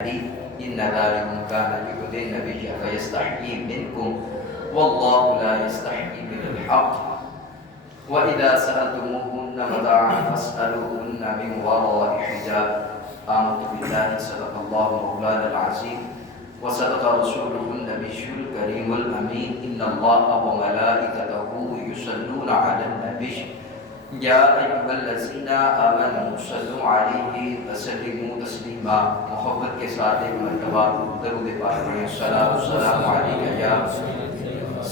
إن ذلكم كان يؤذي النبي فيستحيي منكم والله لا يستحيي من الحق وإذا سألتموهن متاعا فاسألوهن من وراء حجاب آمنت بالله صدق الله مولانا العظيم وصدق رسوله النبي الكريم الأمين إن الله وملائكته يصلون على النبي يا أيها الذين آمنوا صلوا عليه وسلموا تسليما محبت کے ساتھ ایک مرتبہ درود پاک پڑھیں السلام علیک یا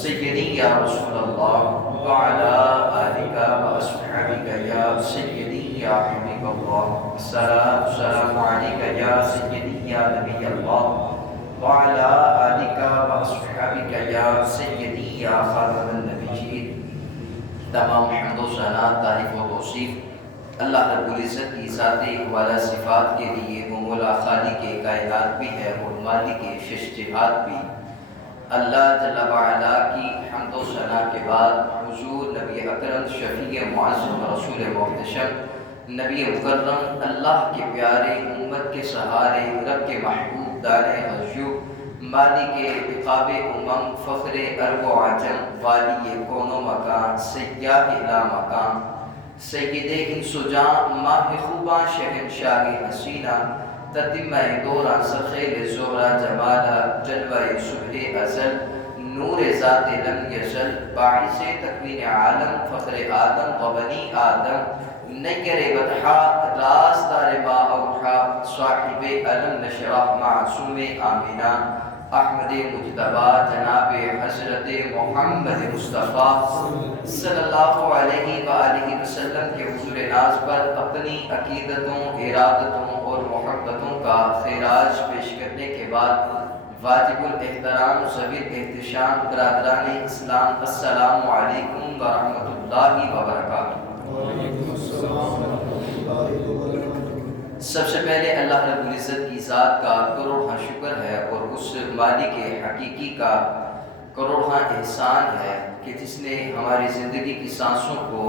سیدی یا رسول اللہ وعلی آلک واصحابک یا سیدی یا حبیب اللہ السلام علیک یا سیدی یا نبی اللہ وعلی آلک واصحابک یا سیدی یا خاتم النبیین۔ تمام حمد و ثنا، تعریف و توصیف اللہ رب العزت کی ذات والا صفات کے لیے، وہ مولا خالق کائنات بھی ہے اور مالک ششجہات بھی۔ اللہ جل وعلا کی حمد و ثنا کے بعد حضور نبی اکرم شفیع معظم رسول محتشم نبی مکرم اللہ کے پیارے، امت کے سہارے، رب کے محبوب، دانے غیوب، مالک عقاب فخر عرب و عجم، والی کون و مکان، سیاہ لا مکان، سید انس و جان، ماہ خوباں، شہنشاہ حسینہ، تتمہ دورہ، سخیل زہرہ، جمالہ، جلوہ صبح ازل، نور ذات لم یزل، باعث تکوین عالم، فخر آدم و بنی آدم، نیر بطحا، راستار با اوحا، صاحب علم نشرح، معصوم آمینہ، احمد مجتبی، جناب حضرت محمد مصطفیٰ صلی اللہ علیہ وآلہ وسلم کے حضور ناز پر اپنی عقیدتوں، ارادتوں اور محبتوں کا خراج پیش کرنے کے بعد واجب الاحترام ذوی الاحتشام برادران اسلام، السلام علیکم ورحمۃ اللہ وبرکاتہ۔ سب سے پہلے اللہ رب العزت کی ذات کا کروڑہ شکر ہے اور اس مالک حقیقی کا کروڑہ احسان ہے کہ جس نے ہماری زندگی کی سانسوں کو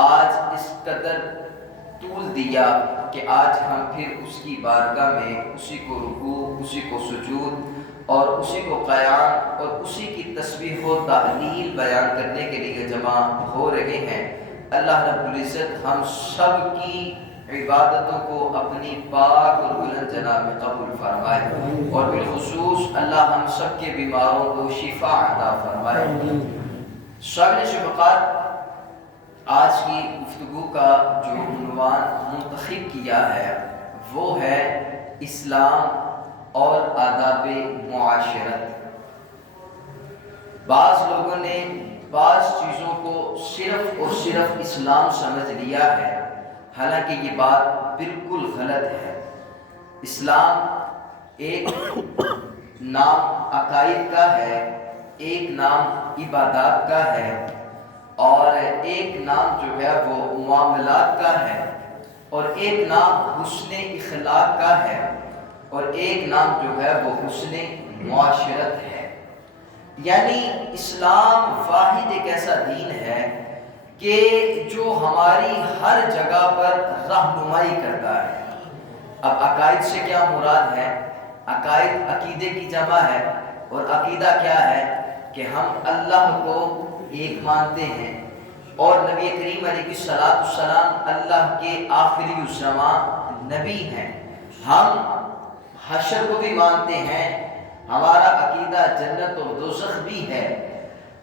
آج اس قدر طول دیا کہ آج ہم پھر اس کی بارگاہ میں اسی کو رکوع، اسی کو سجود اور اسی کو قیام اور اسی کی تسبیح و تحلیل بیان کرنے کے لیے جمع ہو رہے ہیں۔ اللہ رب العزت ہم سب کی عبادتوں کو اپنی پاک اور بلند جناب میں قبول فرمائے اور بالخصوص اللہ ہم سب کے بیماروں کو شفا عطا فرمائے۔ صاحب شفقات، آج کی گفتگو کا جو عنوان منتخب کیا ہے وہ ہے اسلام اور آداب معاشرت۔ بعض لوگوں نے بعض چیزوں کو صرف اور صرف اسلام سمجھ لیا ہے، حالانکہ یہ بات بالکل غلط ہے۔ اسلام ایک نام عقائد کا ہے، ایک نام عبادات کا ہے اور ایک نام جو ہے وہ معاملات کا ہے اور ایک نام حسن اخلاق کا ہے اور ایک نام جو ہے وہ حسن معاشرت ہے۔ یعنی اسلام واحد ایک ایسا دین ہے کہ جو ہماری ہر جگہ پر رہنمائی کرتا ہے۔ اب عقائد سے کیا مراد ہے؟ عقائد عقیدے کی جمع ہے اور عقیدہ کیا ہے کہ ہم اللہ کو ایک مانتے ہیں اور نبی کریم علیہ السلام اللہ کے آخری الزمان نبی ہیں۔ ہم حشر کو بھی مانتے ہیں، ہمارا عقیدہ جنت اور دوزخ بھی ہے۔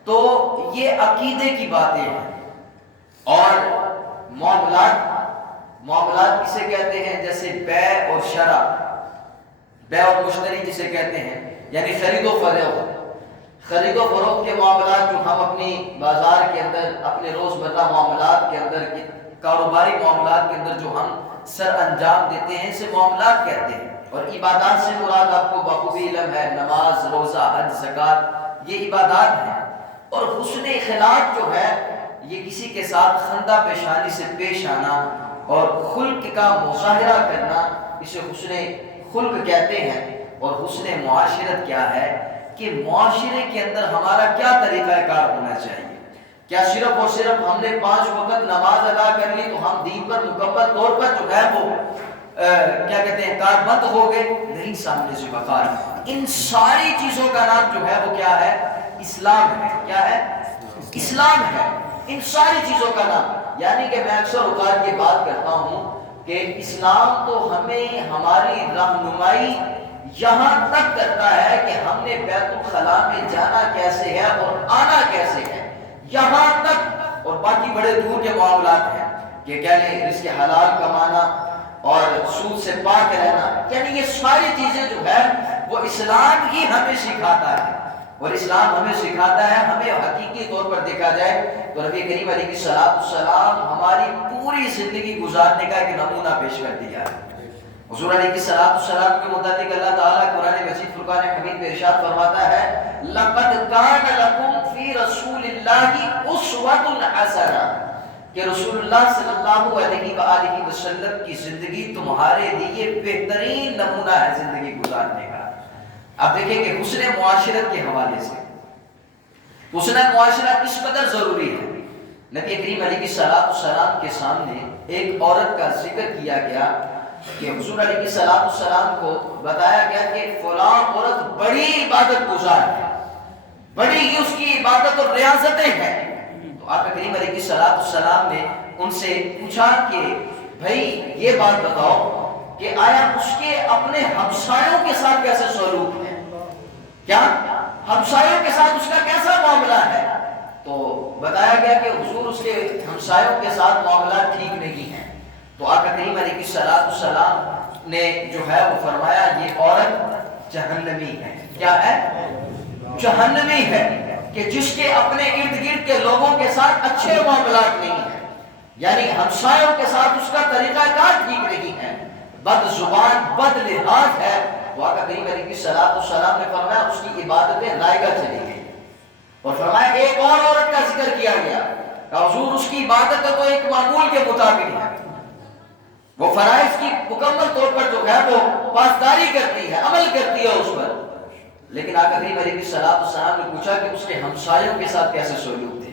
تو یہ عقیدے کی باتیں ہیں۔ اور معاملات کسے کہتے ہیں؟ جیسے بیع اور شرع، بیع اور مشتری جسے کہتے ہیں، یعنی خرید و فروخت کے معاملات جو ہم اپنی بازار کے اندر، اپنے روزمرہ معاملات کے اندر، کاروباری معاملات کے اندر جو ہم سر انجام دیتے ہیں اسے معاملات کہتے ہیں۔ اور عبادات سے مراد آپ کو بخوبی علم ہے، نماز، روزہ، حج، زکوٰۃ، یہ عبادات ہیں۔ اور حسن اخلاق جو ہے یہ کسی کے ساتھ خندہ پیشانی سے پیش آنا اور خلق کا مظاہرہ کرنا، اسے حسن خلق کہتے ہیں۔ اور حسن معاشرت کیا ہے کہ معاشرے کے اندر ہمارا کیا طریقہ کار ہونا چاہیے۔ کیا صرف اور صرف ہم نے 5 وقت نماز ادا کر لی تو ہم دین پر مکمل طور پر جو ہے وہ کیا کہتے ہیں کار بند ہو گئے، نہیں سامنے سے وقار. ان ساری چیزوں کا نام جو ہے وہ کیا ہے؟ اسلام ہے. کیا ہے؟ اسلام ہے ان ساری چیزوں کا نام. یعنی کہ میں اکثر اوقات یہ بات کرتا ہوں کہ اسلام تو ہمیں ہماری رہنمائی یہاں تک کرتا ہے کہ ہم نے بیت الخلا میں جانا کیسے ہے اور آنا کیسے ہے، یہاں تک. اور باقی بڑے دور کے معاملات ہیں کہ کیا لیں رزق حلال کمانا اور سود سے پاک رہنا، یعنی یہ ساری چیزیں جو ہے وہ اسلام ہی ہمیں سکھاتا ہے. اور اسلام ہمیں سکھاتا ہے، ہمیں حقیقی طور پر دیکھا جائے تو نبی کریم علیہ السلام ہماری پوری زندگی گزارنے کا ایک نمونہ پیش کر دیا ہے. حضور علیہ السلام کے متعلق اللہ تعالیٰ قرآن مجید فرقان حمید میں ارشاد فرماتا ہے لَقَدْ كَانَ لَكُمْ فِي رَسُولِ اللَّهِ أُسْوَةٌ حَسَنَةٌ کہ رسول اللہ صلی اللہ علیہ وآلہ وسلم کی زندگی تمہارے لیے بہترین نمونہ ہے زندگی گزارنے کا. اب دیکھیں کہ حسن معاشرت کے حوالے سے حسن معاشرت کس قدر ضروری ہے. نبی کریم علیہ السلام کے سامنے ایک عورت کا ذکر کیا گیا کہ حضور علیہ السلام کو بتایا گیا کہ فلاں عورت بڑی عبادت گزار ہے، بڑی ہی اس کی عبادت اور ریاضتیں ہیں. تو آقا کریم علیہ السلام نے ان سے پوچھا کہ بھائی یہ بات بتاؤ کہ آیا اس کے اپنے ہمسایوں کے ساتھ کیسے سلوک ہے، کیا ہمسایوں کے ساتھ اس کا کیسا معاملہ ہے. تو بتایا گیا کہ حضور اس کے ہمسایوں کے ساتھ معاملات ٹھیک نہیں ہیں. تو آقا کریم علیہ السلام نے جو ہے وہ فرمایا یہ عورت جہنمی ہے. کیا ہے؟ جہنمی ہے کہ جس کے اپنے ارد گرد کے لوگوں کے ساتھ اچھے معاملات نہیں ہیں، یعنی ہمسایوں کے ساتھ اس کا طریقہ کار ٹھیک نہیں ہے، بد زبان بد لحاظ ہے. تو آقا کریم علیہ السلام نے فرمایا اس کی عبادتیں رائگاں چلی گئی. اور فرمایا ایک اور عورت کا ذکر کیا گیا کہ حضور اس کی عبادت تو ایک معمول کے مطابق ہے، وہ فرائض کی مکمل طور پر جو ہے وہ پاسداری کرتی ہے، عمل کرتی ہے اس پر. لیکن آقا کریم علیہ السلام نے پوچھا کہ اس کے ہمسایوں کے ساتھ کیسے سلوک تھے.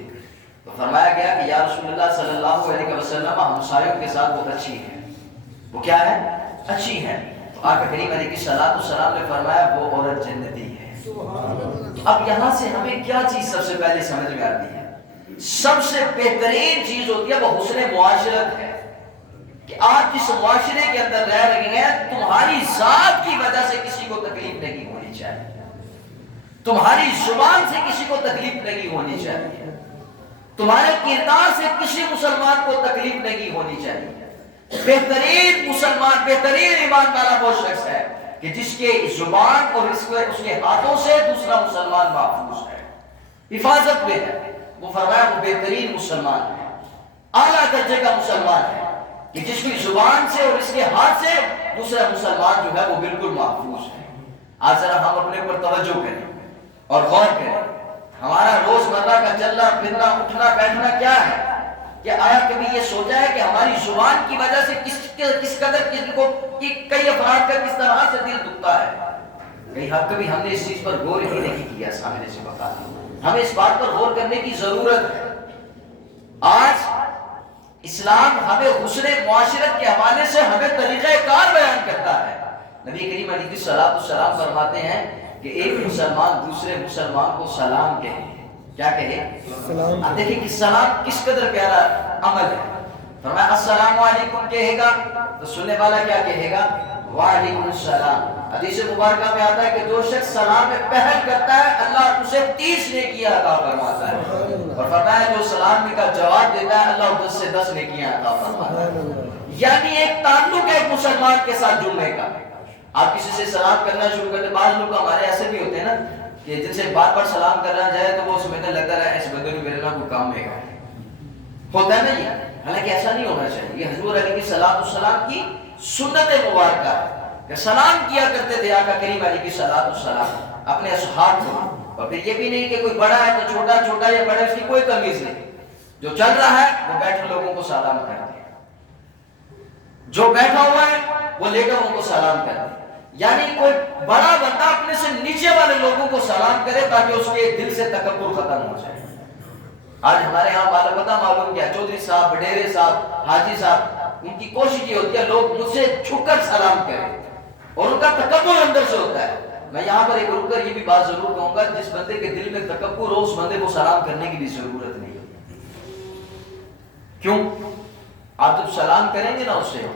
تو فرمایا گیا کہ یا رسول اللہ صلی اللہ علیہ وسلم ہمسایوں کے ساتھ بہت اچھی ہے. وہ کیا ہے؟ اچھی ہے. تو آقا کریم علیہ السلام نے فرمایا وہ عورت جنتی ہے. اب یہاں سے ہمیں کیا چیز سب سے پہلے سمجھ میں آتی ہے؟ سب سے بہترین چیز ہوتی ہے وہ حسن معاشرت ہے کہ آپ جس معاشرے کے اندر رہ رہے ہیں تمہاری ذات کی وجہ سے کسی کو تکلیف نہیں ہونی چاہیے، تمہاری زبان سے کسی کو تکلیف نہیں ہونی چاہیے، تمہارے کردار سے کسی مسلمان کو تکلیف نہیں ہونی چاہیے. بہترین مسلمان، بہترین ایمان والا وہ شخص ہے کہ جس کے زبان اور اس کے ہاتھوں سے دوسرا مسلمان محفوظ ہے، حفاظت میں ہے. وہ فرمایا وہ بہترین مسلمان ہے، اعلیٰ درجے کا مسلمان ہے کہ جس کی زبان سے اور اس کے ہاتھ سے دوسرا مسلمان جو ہے وہ بالکل محفوظ ہے. آج ذرا ہم اپنے اوپر توجہ کریں اور غور کریں. ہمارا روزمرہ کا چلنا پھرنا اٹھنا بیٹھنا کیا ہے کہ آیا کبھی یہ سوچا ہے کہ ہماری زبان کی وجہ سے کس قدر کسی کو کئی افراد کا کس طرح سے دل دکھتا ہے. کبھی ہم نے اس چیز پر غور ہی نہیں کیا. سامنے سے بتا ہمیں اس بات پر غور کرنے کی ضرورت ہے. آج اسلام ہمیں حسن معاشرت کے حوالے سے ہمیں طریقہ کار بیان کرتا ہے. نبی کریم علیہ السلام فرماتے ہیں کہ ایک مسلمان دوسرے مسلمان کو سلام کہے. کیا کہے؟ اب دیکھیں کہ سلام کس قدر پیارا عمل ہے. فرمایا السلام علیکم کہے گا تو سننے والا کیا کہے گا؟ وعلیکم السلام. حدیث مبارکہ میں آتا ہے کہ جو شخص سلام میں پہل کرتا ہے اللہ اسے 30 نیکیاں عطا فرماتا ہے. اور فرمایا جو سلام کا جواب دیتا ہے اللہ 10 سے 10 نیکیاں عطا فرماتا ہے. یعنی ایک تعلق ہے ایک مسلمان کے ساتھ جڑنے کا. آپ کسی سے سلام کرنا شروع کرتے، بعض لوگ ہمارے ایسے بھی ہوتے ہیں نا کہ جن سے بار بار سلام کرنا جائے تو وہ سمجھنے لگتا ہے اس بندے کو میرے نام کوئی کام ہے ہوتا ہے نا. یہ حالانکہ ایسا نہیں ہونا چاہیے. یہ حضور علیہ السلام کی سنت مبارکہ ہے کہ سلام کیا کرتے تھے آقا کریم علیہ السلام اپنے اصحاب کو. اور پھر یہ بھی نہیں کہ کوئی بڑا ہے تو چھوٹا، چھوٹا یا بڑا، اس کی کوئی تمیز نہیں. جو چل رہا ہے وہ بیٹھے لوگوں کو سلام کرتے ہیں، جو بیٹھا ہوا ہے وہ لیٹوں کو سلام کرتے ہیں. یعنی کوئی بڑا بندہ اپنے سے نیچے والے لوگوں کو سلام کرے تاکہ اس کے دل سے تکبر ختم ہو جائے. آج ہمارے ہاں معلوم معلوم کیا چودھری صاحب، بڈیرے صاحب، حاجی صاحب ان کی کوشش یہ ہوتی ہے لوگ مجھ سے جھک کر سلام کریں، اور ان کا تکبر اندر سے ہوتا ہے۔ میں یہاں پر ایک رک کر یہ بھی بات ضرور کہوں گا، جس بندے کے دل میں تکبر ہو اس بندے کو سلام کرنے کی بھی ضرورت نہیں ہے۔ کیوں؟ آپ جب سلام کریں گے نا اس سے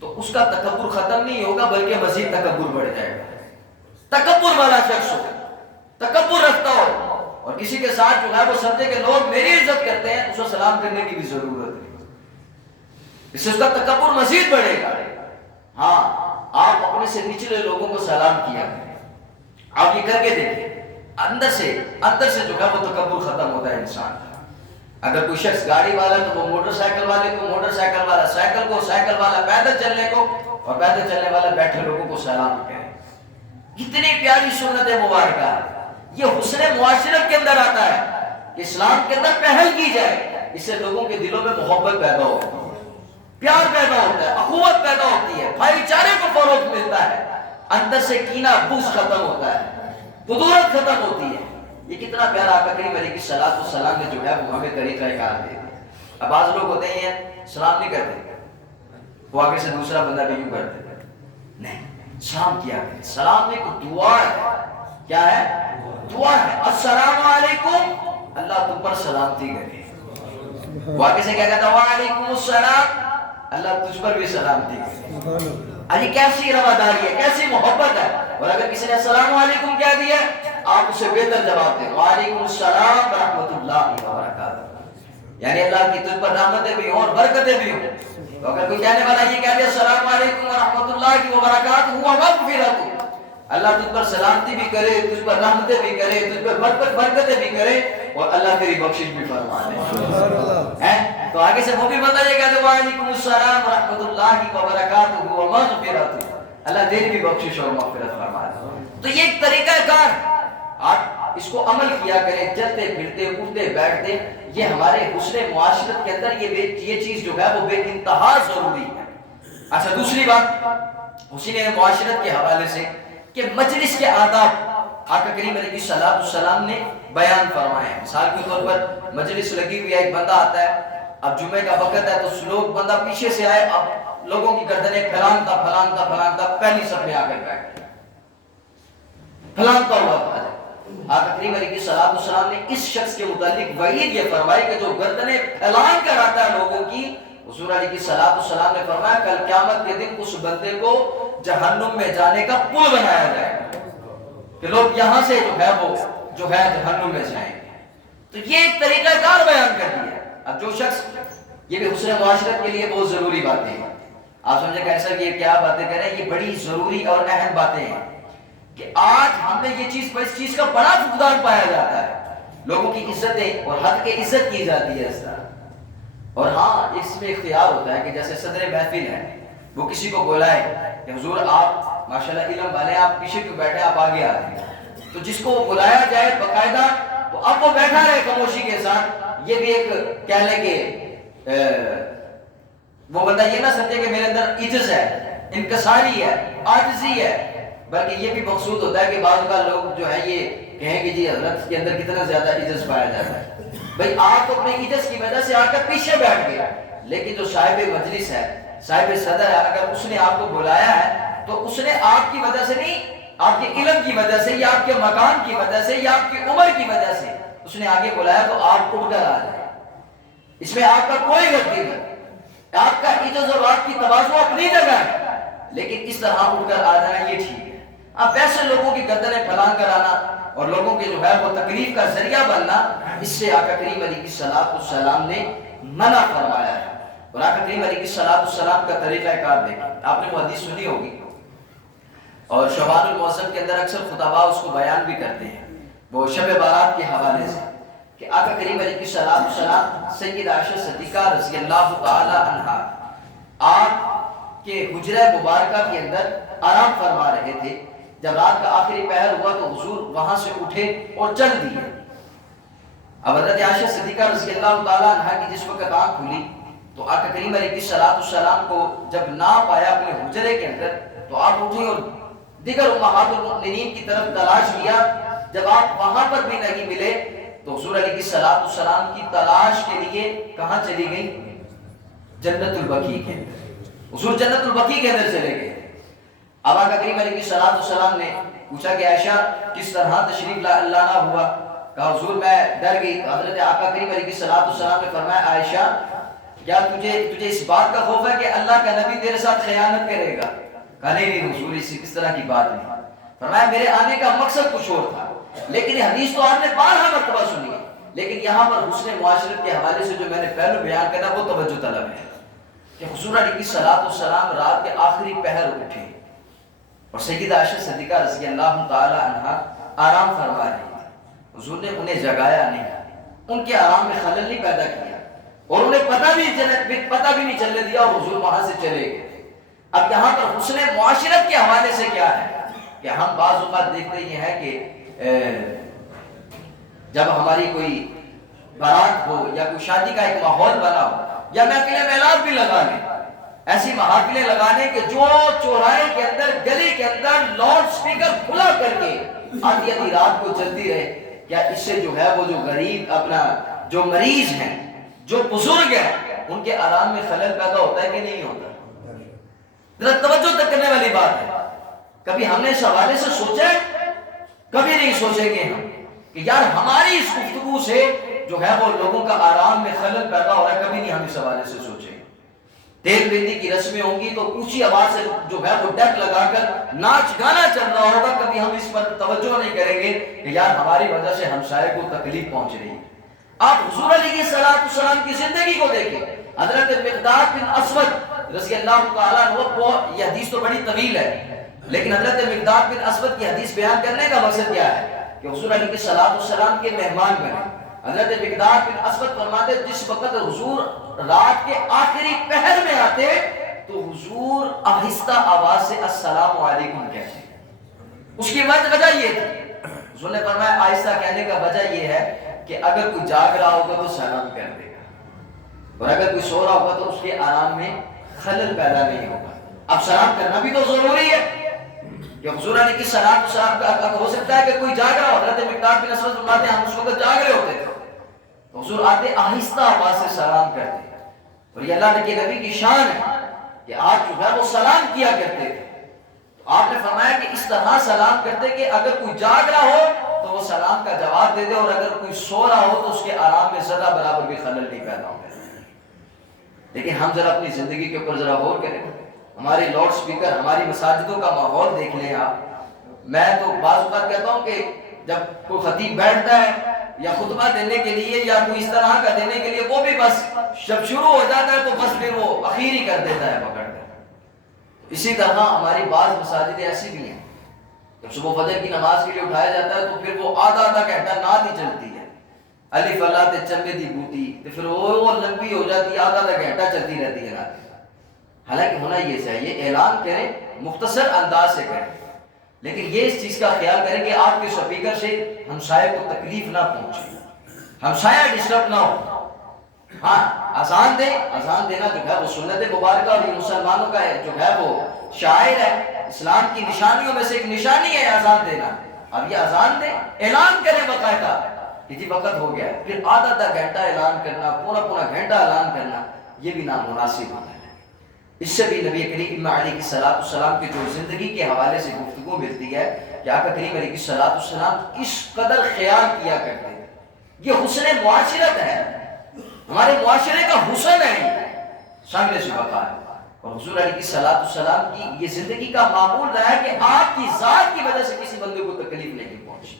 تو اس کا تکبر ختم نہیں ہوگا بلکہ مزید تکبر بڑھ جائے گا۔ تکبر والا شخص ہو، تکبر رکھتا ہو اور کسی کے ساتھ جو ہے وہ سمجھے کہ لوگ میری عزت کرتے ہیں، اس کو سلام کرنے کی بھی ضرورت نہیں، اس سے اس کا تکبر مزید بڑھے گا۔ ہاں، آپ اپنے سے نچلے لوگوں کو سلام کیا کریں، آپ یہ کر کے دیکھیں، اندر سے جو ہے وہ تکبر ختم ہوتا ہے انسان کا۔ اگر کوئی شخص گاڑی والا تو وہ موٹر سائیکل والے کو، موٹر سائیکل والا سائیکل کو، سائیکل والا پیدل چلنے کو، اور پیدل چلنے والا بیٹھے لوگوں کو سلام کرے۔ کتنی پیاری سنت مبارکہ ہے، یہ حسن معاشرت کے اندر آتا ہے کہ اسلام کے اندر پہل کی جائے، اس سے لوگوں کے دلوں میں محبت پیدا ہوتی ہے، پیار پیدا ہوتا ہے، اخوت پیدا ہوتی ہے، بھائی چارے کو فروغ ملتا ہے، اندر سے کینہ بغض ختم ہوتا ہے، بدورت ختم ہوتی ہے۔ یہ کتنا پیارا آقا کریم علیہ الصلوۃ والسلام نے جو ہے وہ ہمیں طریقہ کار دے دیا۔ اب بعض لوگ ہوتے ہیں سلام نہیں کرتے، وہ آگے سے دوسرا بندہ بھی یوں کرتے، نہیں، سلام کیا کرے۔ سلام ایک دعا ہے، کیا ہے؟ دعا ہے۔ السلام علیکم، اللہ تم پر سلامتی کرے۔ وہ آگے سے کیا کہتا ہے؟ وعلیکم السلام، اللہ تجھ پر بھی سلامتی کرے۔ ارے کیسی رواداری ہے، کیسی محبت ہے۔ اور اگر کسی نے السلام علیکم کہہ دیا آپ اسے بہتر جواب دیں، وعلیکم السلام ورحمۃ اللہ وبرکاتہ، یعنی اللہ کی تجھ پر رحمتیں بھی ہوں اور برکتیں بھی ہوں۔ تو اگر کوئی کہنے والا یہ کہہ دے السلام علیکم ورحمۃ اللہ وبرکاتہ ومغفرۃ، اللہ تجھ پر سلامتی بھی کرے، تجھ پر رحمتیں بھی کرے، تجھ پر برکتیں بھی کرے، اور اللہ تیری بخشش بھی فرما دے۔ تو آگے سے وہ بھی بندہ یہ کہتے وعلیکم السلام ورحمۃ اللہ وبرکاتہ ومغفرۃ، اللہ تیری بھی بخشش اور مغفرت فرما دے۔ تو یہ ایک طریقہ کار، آپ اس کو عمل کیا کریں، چلتے پھرتے اٹھتے بیٹھتے، یہ ہمارے حسن معاشرت کے اندر یہ چیز جو ہے وہ بے انتہا ضروری ہے۔ اچھا، دوسری بات حسن معاشرت کے حوالے سے کہ مجلس کے آداب آقا کریم علیہ الصلوۃ والسلام نے بیان فرمائے ہیں۔ مثال کے طور پر مجلس لگی ہوئی ہے، ایک بندہ آتا ہے، اب جمعے کا وقت ہے تو لوگ بندہ پیچھے سے آئے، اب لوگوں کی گردنیں پھلانتا پہلی صف میں آ کر بیٹھ گیا، پھلانتا ہوا تھا۔ آقا کریم علیہ الصلوۃ والسلام نے اس شخص کے متعلق وعید یہ فرمائی کہ جو گردنیں پھیلان کر آتا ہے لوگوں کی، حضور علیہ الصلوۃ والسلام نے فرمایا کل قیامت کے دن اس بندے کو جہنم میں جانے کا پل بنایا جائے گا کہ لوگ یہاں سے جو ہے جہنم میں جائیں گے۔ تو یہ ایک طریقہ کار بیان کر دیا۔ اب جو شخص، یہ بھی حسن معاشرت کے لیے بہت ضروری باتیں ہیں، آپ سمجھے کہ سر یہ کیا باتیں کر رہے ہیں، یہ بڑی ضروری اور اہم باتیں ہیں کہ آج ہم نے یہ چیز، اس چیز کا بڑا فقدان پایا جاتا ہے، لوگوں کی عزتیں اور حد کے عزت کی جاتی ہے اس طرح۔ اور ہاں، اس میں اختیار ہوتا ہے کہ جیسے صدر محفل ہے، وہ کسی کو بلائے کہ حضور آپ ماشاءاللہ علم والے، آپ پیچھے کیوں بیٹھے، آپ آگے آ جائیں، تو جس کو بلایا جائے باقاعدہ تو اب وہ بیٹھا رہے خاموشی کے ساتھ۔ یہ بھی ایک کہہ لیں کہ وہ بندہ یہ نہ سمجھے کہ میرے اندر عجز ہے، انکساری ہے، عاجزی ہے، بلکہ یہ بھی مقصود ہوتا ہے کہ بعض کا لوگ جو ہے یہ کہیں کہ جی حضرت کے اندر کتنا زیادہ عجز پایا جاتا ہے۔ بھئی آپ تو اپنے عجز کی وجہ سے آ کر پیچھے بیٹھ گئے، لیکن جو صاحب مجلس ہے، صاحب صدر ہے، اگر اس نے آپ کو بلایا ہے تو اس نے آپ کی وجہ سے نہیں، آپ کے علم کی وجہ سے یا آپ کے مقام کی وجہ سے یا آپ کی عمر کی وجہ سے اس نے آگے بلایا تو آپ اٹھ کر آ جائیں، اس میں آپ کا کوئی غلطی نہیں، آپ کا عزت اور آپ کی تواضع اپنی جگہ ہے، لیکن اس طرح اٹھ کر آ جانا یہ ٹھیک ہے۔ اب ویسے لوگوں کی گردنیں پھیلان کر آنا اور لوگوں کے جو ہے وہ تکلیف کا ذریعہ بننا، اس سے آقا کریم علیہ الصلوۃ والسلام نے منع فرمایا ہے۔ اور آقا کریم علیہ الصلوۃ والسلام کا طریقہ کار دیکھیں، آپ نے وہ حدیث سنی ہوگی اور شعبان المعظم کے اندر اکثر خطباء اس کو بیان بھی کرتے ہیں، وہ شب بارات کے حوالے سے، کہ آقا کریم علیہ الصلوۃ والسلام سیدہ عائشہ صدیقہ رضی اللہ تعالی عنہا آپ کے حجرہ مبارکہ کے اندر آرام فرما رہے تھے۔ جب رات کا آخری پہر ہوا تو حضور وہاں سے اٹھے اور چل دیے۔ اب حضرت عائشہ صدیقہ رضی اللہ تعالی عنہا کی جس وقت آنکھ کھلی تو آقا کریم علیہ الصلوۃ والسلام کو جب نہ پایا اپنے حجرے کے اندر تو آپ اٹھے اور دیگر امہات المؤمنین کی طرف تلاش کیا۔ جب آپ وہاں پر بھی نہیں ملے تو حضور علیہ الصلوۃ والسلام کی تلاش کے لیے کہاں چلی گئی؟ جنت البقیع کے اندر۔ حضور جنت البقیع کے اندر چلے گئے. اب آقا کریم علیہ السلام نے پوچھا کہ عائشہ کس طرح تشریف لانا ہوا؟ کہا حضور میں ڈر گئی. حضرت آقا کریم علیہ السلام نے فرمایا عائشہ کیا تجھے اس بات کا خوف ہے کہ اللہ کا نبی تیرے ساتھ خیانت کرے گا؟ کہا نہیں حضور کس طرح کی بات نہیں. فرمایا میرے آنے کا مقصد کچھ اور تھا، لیکن یہ حدیث تو آپ نے بارہا مرتبہ سنی ہے، لیکن یہاں پر حسن معاشرت کے حوالے سے جو میں نے پہلو بیان کرنا وہ توجہ طلب ہے کہ حضور علیہ السلام رات کے آخری پہر اٹھے اور سیدہ عائشہ صدیقہ رضی اللہ تعالی عنہا آرام فرما رہی تھی. حضور نے انہیں جگایا نہیں، ان کے آرام میں خلل نہیں پیدا کیا اور انہیں پتہ بھی نہیں چلنے دیا اور حضور وہاں سے چلے گئے. اب یہاں پر حسن معاشرت کے حوالے سے کیا ہے کہ ہم بعض اوقات دیکھتے یہ ہیں کہ جب ہماری کوئی بارات ہو یا کوئی شادی کا ایک ماحول بنا ہو یا محفل میلاد بھی لگا لیں، ایسی محافلیں لگانے کہ جو چوراہے کے اندر گلی کے اندر لاؤڈ سپیکر کھلا کر کے آدھی آدھی رات کو چلتی رہے، کیا اس سے جو ہے وہ جو غریب اپنا جو مریض ہیں جو بزرگ ہیں ان کے آرام میں خلل پیدا ہوتا ہے کہ نہیں ہوتا؟ ذرا توجہ تک کرنے والی بات ہے. کبھی ہم نے اس حوالے سے سوچا ہے؟ کبھی نہیں سوچیں گے ہم کہ یار ہماری اس گفتگو سے جو ہے وہ لوگوں کا آرام میں خلل پیدا ہو رہا ہے. کبھی نہیں ہم اس حوالے سے سوچیں گے. تیل بندی کی رسمیں ہوں گی تو اونچی آواز سے جو ہے وہ ڈیک لگا کر ناچ گانا چل رہا ہوگا، کبھی ہم اس پر توجہ نہیں کریں گے کہ یار ہماری وجہ سے ہمسائے کو تکلیف پہنچ رہی ہے. آپ حضور علیہ السلام کی زندگی کو دیکھیں. حضرت مقداد بن اسود رضی اللہ تعالیٰ عنہ، یہ حدیث تو بڑی طویل ہے لیکن حضرت مقداد بن اسود کی حدیث بیان کرنے کا مقصد کیا ہے کہ حضور علیہ السلام کے مہمان بنے. حضرت مقداد بن اسود فرماتے جس وقت حضور رات کے آخری پہر میں آتے تو حضور آہستہ آواز سے السلام علیکم کہتے. اس کی وجہ یہ تھی، حضور نے فرمایا آہستہ کہنے کا وجہ یہ ہے کہ اگر کوئی جاگ رہا ہوگا تو سلام کر دے گا اور اگر کوئی سو رہا ہوگا تو اس کے آرام میں خلل پیدا نہیں ہوگا. اب سلام کرنا بھی تو ضروری ہے کہ حضور علیہ کی سلام کا ہو سکتا ہے کہ کوئی جاگ رہا ہو. حضرت مقداد بن اسود فرماتے ہم اس وقت جاگ رہے ہوتے تھے تو حضور آتے آہستہ آواز سے سلام کرتے اور یہ اللہ کے نبی کی شان ہے کہ آپ جو ہے وہ سلام کیا کرتے تھے. تو آپ نے فرمایا کہ اس طرح سلام کرتے کہ اگر کوئی جاگ رہا ہو تو وہ سلام کا جواب دے دے اور اگر کوئی سو رہا ہو تو اس کے آرام میں ذرا برابر بھی خلل نہیں پیدا ہوگا. لیکن ہم ذرا اپنی زندگی کے اوپر ذرا غور کریں. ہمارے لاؤڈ سپیکر، ہماری مساجدوں کا ماحول دیکھ لیں آپ. میں تو بعض اوقات کہتا ہوں کہ جب کوئی خطیب بیٹھتا ہے یا خطبہ دینے کے لیے یا کوئی اس طرح کا دینے کے لیے وہ بھی بس جب شروع ہو جاتا ہے تو بس پھر وہ اخیر ہی کر دیتا ہے پکڑ کر. اسی طرح ہماری بعض مساجدیں ایسی بھی ہیں جب صبح فجر کی نماز کے لیے اٹھایا جاتا ہے تو پھر وہ آدھا گھنٹہ نعت ہی چلتی ہے. الف اللہ تے چمے دی بوٹی تو پھر وہ لمبی ہو جاتی ہے، آدھا گھنٹہ چلتی رہتی ہے نعت. حالانکہ ہونا یہ چاہیے اعلان کریں، مختصر انداز سے کریں، لیکن یہ اس چیز کا خیال کریں کہ آپ کے سپیکر سے ہمسائے کو تکلیف نہ پہنچے، ہمسایہ ڈسٹرب نہ ہو. ہاں اذان دیں، اذان دینا جو ہے وہ سنت مبارکہ اور یہ مسلمانوں کا جو ہے وہ شاعر ہے، اسلام کی نشانیوں میں سے ایک نشانی ہے اذان دینا. اب یہ اذان دیں، اعلان کریں باقاعدہ کہ جی وقت ہو گیا، پھر آدھا گھنٹہ اعلان کرنا، پورا گھنٹہ اعلان کرنا، یہ بھی نامناسب ہوتا ہے. اس سے بھی نبی کریم علیہ السلام کی جو زندگی کے حوالے سے گفتگو ملتی ہے کہ آقا کریم علیہ السلام کس قدر خیال کیا کرتے ہیں. یہ حسن معاشرت ہے، ہمارے معاشرے کا حسن ہے، سامنے سے بقا ہے. اور حضور علیہ السلام کی یہ زندگی کا معمول رہا ہے کہ آپ کی ذات کی وجہ سے کسی بندے کو تکلیف نہیں پہنچی،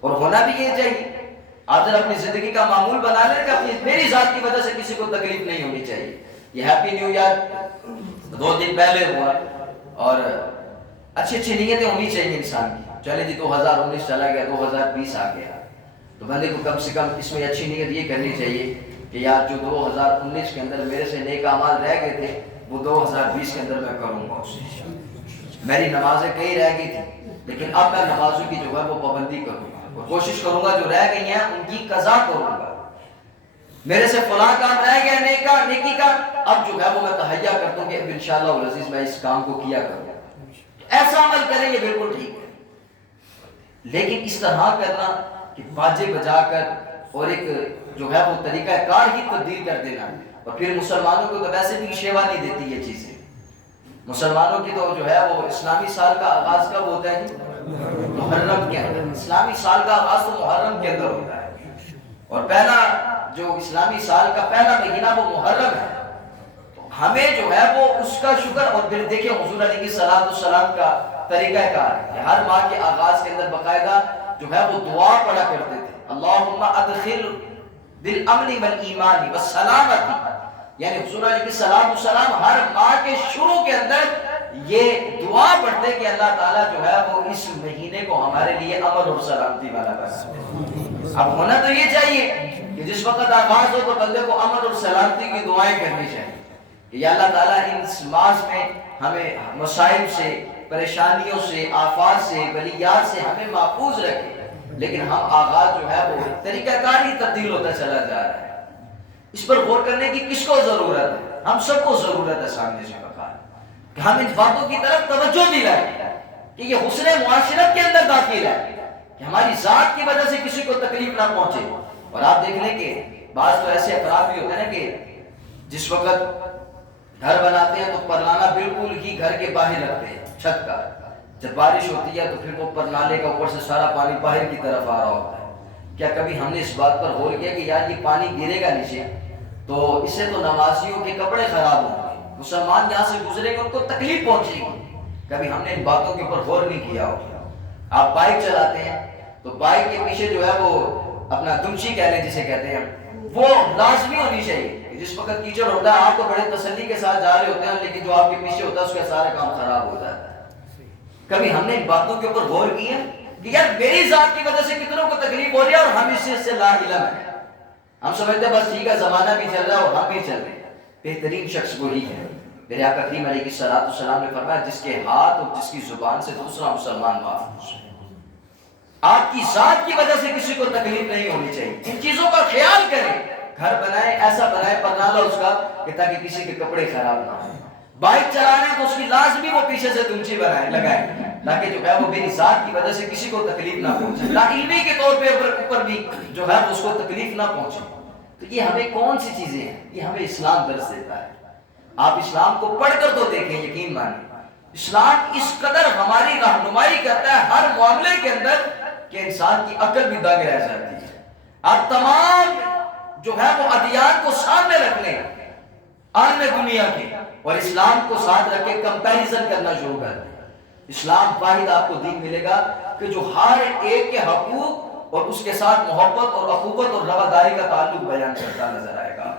اور ہونا بھی یہ چاہیے. آپ ذرا اپنی زندگی کا معمول بنا لیں کہ میری ذات کی وجہ سے کسی کو تکلیف نہیں ہونی چاہیے. یہ ہیپی نیو ایئر 2 دن پہلے ہوا اور اچھی نیتیں ہونی چاہیے انسان کی. چلے جی 2019 چلا گیا، 2020 آ گیا تو بندے کو کم سے کم اس میں اچھی نیت یہ کرنی چاہیے کہ یار جو 2019 کے اندر میرے سے نیک اعمال رہ گئے تھے وہ 2020 کے اندر میں کروں گا. میری نمازیں کئی رہ گئی تھی لیکن اب میں نمازوں کی جو ہے وہ پابندی کروں گا اور کوشش کروں گا جو رہ گئی ہیں ان کی قضا کروں گا. میرے سے فلاں کام رہ گیا نیکی کا، اب جو ہے وہ میں تہیا کرتا ہوں کہ اب انشاءاللہ العزیز میں اس کام کو کیا کروں. ایسا عمل کریں یہ بالکل ٹھیک ہے، لیکن اس طرح کرنا کہ باجے بجا کر اور ایک جو ہے وہ طریقہ کار ہی تبدیل کر دینا اور پھر مسلمانوں کو تو ویسے بھی شیوا نہیں دیتی یہ چیزیں. مسلمانوں کی تو جو ہے وہ اسلامی سال کا آغاز کب ہوتا ہے؟ محرم کے اندر. اسلامی سال کا آغاز تو محرم کے اندر ہوتا ہے اور پہلا جو اسلامی سال کا پہلا مہینہ وہ محرم ہے. ہمیں جو ہے وہ اس کا شکر. اور پھر دیکھیں حضور علیہ السلام کا طریقہ کار ہے کہ ہر ماہ کے آغاز کے اندر باقاعدہ جو ہے وہ دعا پڑھا کرتے تھے, اللہم ادخل بالامن والایمان والسلامتی. یعنی حضور علیہ السلام ہر ماہ کے شروع کے اندر یہ دعا پڑھتے کہ اللہ تعالیٰ جو ہے وہ اس مہینے کو ہمارے لیے امن اور سلامتی والا بنا. اب ہونا تو یہ چاہیے کہ جس وقت آغاز ہو تو بندے کو امن اور سلامتی کی دعائیں کرنی چاہیے کہ یا اللہ تعالیٰ ان ماہ میں ہمیں مسائل سے, پریشانیوں سے, آفات سے, بلیات سے ہمیں محفوظ رکھے. لیکن ہم آغاز جو ہے وہ طریقہ کار ہی تبدیل ہوتا چلا جا رہا ہے. اس پر غور کرنے کی کس کو ضرورت ہے؟ ہم سب کو ضرورت ہے سامنے سے بکار کہ ہم ان باتوں کی طرف توجہ دلائیں کہ یہ حسن معاشرت کے اندر داخل ہے کہ ہماری ذات کی وجہ سے کسی کو تکلیف نہ پہنچے. اور آپ دیکھ لیں کہ بعض تو ایسے افراد بھی ہوتے ہیں کہ جس وقت گھر بناتے ہیں تو پرنالا بالکل ہی گھر کے باہر رکھتے ہیں چھت کا. جب بارش ہوتی ہے تو پھر وہ پرنالے کا اوپر سے سارا پانی باہر کی طرف آ رہا ہوتا ہے. کیا کبھی ہم نے اس بات پر غور کیا کہ یار یہ پانی گرے گا نیچے تو اس سے تو نمازیوں کے کپڑے خراب ہوں گے, مسلمان یہاں سے گزرے گا ان کو تکلیف پہنچے گی. کبھی ہم نے ان باتوں کے اوپر غور نہیں کیا ہوگا. آپ بائک چلاتے ہیں تو بائک کے پیچھے جو ہے وہ اپنا دمچی کہہ لیں جسے کہتے ہیں, وہ لازمی ہونی چاہیے. جس وقت کیچڑ ہوتا ہے آپ تو بڑے تسلی کے ساتھ جا رہے ہوتے ہیں, لیکن جو آپ کے پیچھے ہوتا ہے اس کا سارا کام خراب ہو جاتا ہے. کبھی ہم نے ان باتوں کے اوپر غور کیا کہ یار میری ذات کی وجہ سے کتنوں کو تکلیف ہو رہی ہے اور ہم اس سے لا علم ہے. ہم سمجھتے ہیں بس ٹھیک ہے زمانہ بھی چل رہا ہے اور ہم بھی چل رہے ہیں. بہترین شخص وہی ہے. میرے آقا کریم علیہ السلام نے فرمایا جس کے ہاتھ اور جس کی زبان سے دوسرا مسلمان محفوظ ہے. آپ کی ذات کی وجہ سے کسی کو تکلیف نہیں ہونی چاہیے. ان چیزوں کا خیال کریں. گھر بنائے ایسا بنائے پرنالا اس کا کہ تاکہ کسی کے کپڑے خراب نہ ہوں. بائک چلا رہے ہیں تو اس کی لازمی وہ پیچھے سے دمچی لگائیں تاکہ جو ہے وہ میری ذات کی وجہ سے کسی کو تکلیف نہ پہنچے. لا علمی کے طور پہ اوپر بھی جو ہے اس کو تکلیف نہ پہنچے. تو یہ ہمیں کون سی چیزیں ہیں؟ یہ ہمیں اسلام درس دیتا ہے. آپ اسلام کو پڑھ کر تو دیکھیں, یقین مانیں اسلام اس قدر ہماری رہنمائی کرتا ہے ہر معاملے کے اندر کہ انسان کی عقل بھی دنگ رہ جاتی ہے. آپ تمام جو ہے وہ ادیان کو سامنے رکھ لیں عالم دنیا کے اور اسلام کو ساتھ رکھ کے کمپیریزن کرنا شروع کر دیں. اسلام واحد آپ کو دین ملے گا کہ جو ہر ایک کے حقوق اور اس کے ساتھ محبت اور اخوت اور رواداری کا تعلق بیان کرتا نظر آئے گا.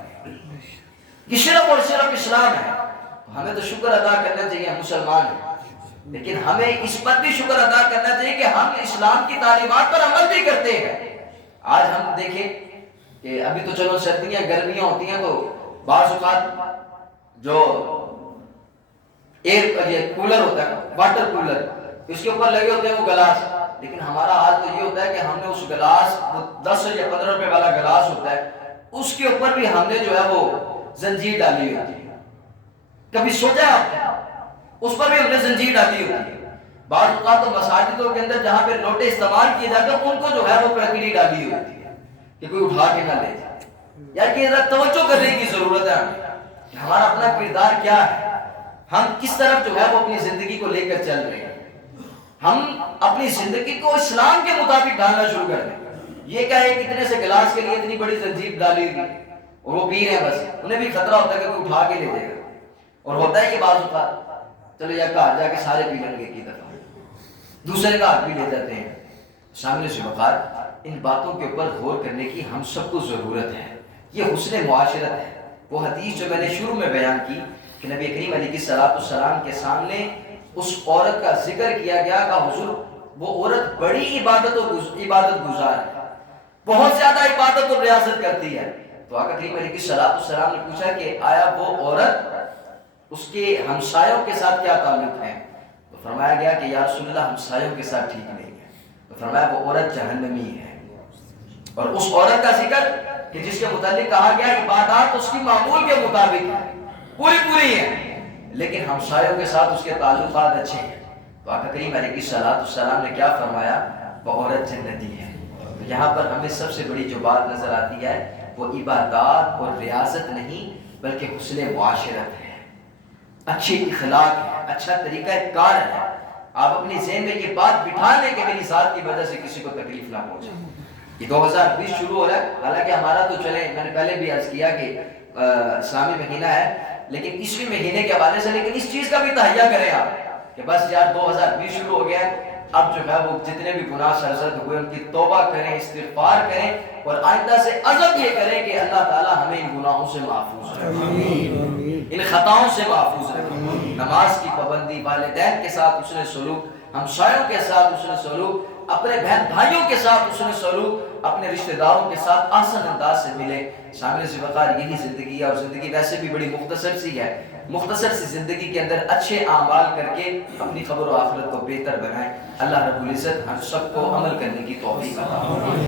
یہ صرف اور صرف اسلام ہے. ہمیں تو شکر ادا کرنا چاہیے, ہم مسلمان ہیں, لیکن ہمیں اس پر بھی شکر ادا کرنا چاہیے کہ ہم اسلام کی تعلیمات پر عمل بھی کرتے ہیں. آج ہم دیکھیں کہ ابھی تو چلو سردیاں گرمیاں ہوتی ہیں تو بعض اوقات جو ایئر کولر ہوتا ہے, واٹر کولر, اس کے اوپر لگے ہوتے ہیں وہ گلاس. لیکن ہمارا حال تو یہ ہوتا ہے کہ ہم نے اس گلاس 10 یا 15 روپے والا گلاس ہوتا ہے, اس کے اوپر بھی ہم نے جو ہے وہ زنجیر ڈالی ہوتی ہے. کبھی سوچا اس پر بھی ہم نے زنجیر ڈالی ہوتی ہے. بعض اوقات تو مساجدوں کے اندر جہاں پہ لوٹے استعمال کیے جاتے ہیں ان کو جو ہے وہ کڑکڑی ڈالی ہوتی ہے کہ کوئی اٹھا کے نہ لے جائے. یار کہ ذرا توجہ کرنے کی ضرورت ہے کہ ہمارا اپنا کردار کیا ہے, ہم کس طرف جو ہے وہ اپنی زندگی کو لے کر چل رہے ہیں. ہم اپنی زندگی کو اسلام کے مطابق ڈالنا شروع کر دیں. یہ کیا ہے کتنے سے گلاس کے لیے اتنی بڑی زنجیر ڈالی ہوئی اور وہ پی رہے ہیں, بس انہیں بھی خطرہ ہوتا ہے کہ کوئی اٹھا کے لے جائے گا. اور ہوتا ہے کہ بعض اوقات چلو یا گھر جا کے سارے پی لیں گے کی دفعہ, دوسرے کا ہاتھ بھی لے جاتے ہیں. سامنے سے بخار ان باتوں کے اوپر غور کرنے کی ہم سب کو ضرورت ہے. یہ حسن معاشرت ہے. وہ حدیث جو میں نے شروع میں بیان کی کہ نبی کریم علیہ السلام کے سامنے اس عورت کا ذکر کیا گیا کہ حضور وہ عورت بڑی عبادت گزار ہے, بہت زیادہ عبادت اور ریاضت کرتی ہے. تو آقا کریم علیہ السلام نے پوچھا کہ آیا وہ عورت اس کے ہمسایوں کے ساتھ کیا تعلق ہے؟ تو فرمایا گیا کہ یا رسول اللہ ہمسایوں کے ساتھ ٹھیک نہیں ہے. تو فرمایا وہ عورت جہنمی ہے. اور اس عورت کا ذکر کہ جس کے متعلق کہا گیا عبادات اس کی معمول کے مطابق ہے, پوری ہے, لیکن ہمسایوں کے ساتھ اس کے تعلقات اچھے ہیں. تو آقا کریم علیہ السلام نے کیا فرمایا؟ وہ عورت جنتی ہے. یہاں پر ہمیں سب سے بڑی جو بات نظر آتی ہے وہ عبادات اور ریاضت نہیں بلکہ حسن معاشرت ہے، اچھی اخلاق ہے، اچھا طریقہ کار ہے۔ آپ اپنی ذہن میں یہ بات بٹھا لیں کہ میری ذات کی وجہ سے کسی کو تکلیف نہ پہنچے۔ یہ 2020 شروع ہو رہا ہے، حالانکہ ہمارا تو چلے، میں نے پہلے بھی عرض کیا کہ اسلامی مہینہ ہے، لیکن عیسوی مہینے کے حوالے سے لیکن اس چیز کا بھی تہیہ کریں آپ کہ بس یار 2020 شروع ہو گیا ہے، اب جو ہے وہ جتنے بھی گناہ سرزد ہوئے ان کی توبہ کریں، استغفار کریں، اور آئندہ سے عزم یہ کریں کہ اللہ تعالی ہمیں ان گناہوں سے محفوظ رکھے، ان خطاؤں سے محفوظ رکھے۔ نماز کی پابندی، والدین کے ساتھ حسن سلوک، ہمسایوں کے ساتھ حسن سلوک، اپنے بہن بھائیوں کے ساتھ حسن سلوک، اپنے رشتہ داروں کے ساتھ آسان انداز سے ملے۔ شامل ذی وقار یہی زندگی ہے، اور زندگی ویسے بھی بڑی مختصر سی ہے۔ مختصر سی زندگی کے اندر اچھے اعمال کر کے اپنی قبر و آخرت کو بہتر بنائیں۔ اللہ رب العزت ہم سب کو عمل کرنے کی توفیق عطا فرمائے۔